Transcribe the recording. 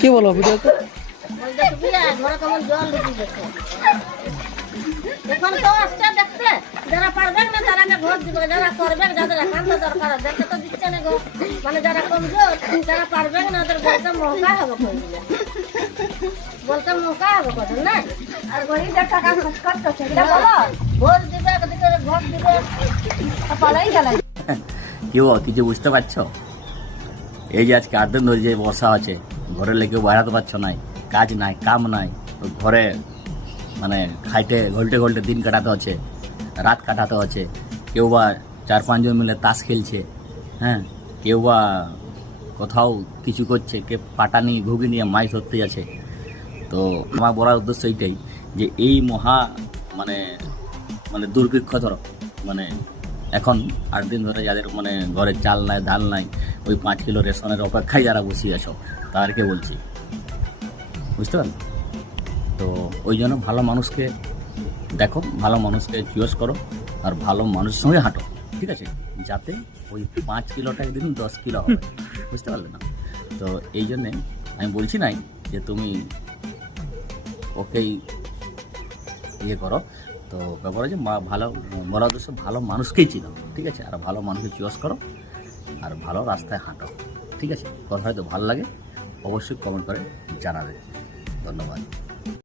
কি বলো ভিডিওতে? এখন তো আসছে দেখতে, যারা পারবে না তারাকে ভোট দিবে, যারা করবে যাদের একান্ত দরকার দেখতে তো দিচ্ছে না গো। মানে যারা কমজোর, যারা পারবে না ওদের বলতে মৌকা হবে, কইলে বলতে মৌকা হবে কত না। আর গরিবদের টাকা খরচ করতেছে, এটা বলো ভোট দিবে, ভোট দিবে পালাই গেল। কি গো, কিছু বুঝতে পারছো? এই যে আজকে 8 দিন ধরে যে বর্ষা আছে, ঘরে লেগে বেড়াতে পারছো না, কাজ নাই কাম নাই, তো ঘরে মানে খাইতে ঘলটে ঘলটে দিন কাটাতে হচ্ছে, রাত কাটাতে হচ্ছে। কেউ বা 4-5 জন মিলে তাস খেলছে, হ্যাঁ, কেউ বা কোথাও কিছু করছে, কে পাটা নিয়ে ঘুগি নিয়ে মাছ ধরতে যাচ্ছে। তো আমার বলার উদ্দেশ্য এইটাই যে এই মহা মানে মানে দুর্ভিক্ষ ধরো, মানে এখন 8 দিন ধরে যাদের মানে ঘরে চাল নাই ডাল নাই, ওই 5 কিলো রেশনের অপেক্ষায় যারা বসিয়ে আছো তাদেরকে বলছি, বুঝতে পারলে? তো ওই জন্য ভালো মানুষকে দেখো, ভালো মানুষকে চুজ করো, আর ভালো মানুষের সঙ্গে হাঁটো, ঠিক আছে? যাতে ওই 5 কিলোটা একদিন 10 কিলো হবে, বুঝতে পারলে না? তো এই জন্যে আমি বলছি নাই যে তুমি ওকেই ইয়ে করো। তো ব্যাপার হচ্ছে ভালো বলা উদ্দেশ্য ভালো মানুষকেই চিনো, ঠিক আছে? আর ভালো মানুষকে চুজ করো আর ভালো রাস্তায় হাঁটো, ঠিক আছে? কথা হয়তো ভালো লাগে, অবশ্যই কমেন্ট করে জানাবে। ধন্যবাদ।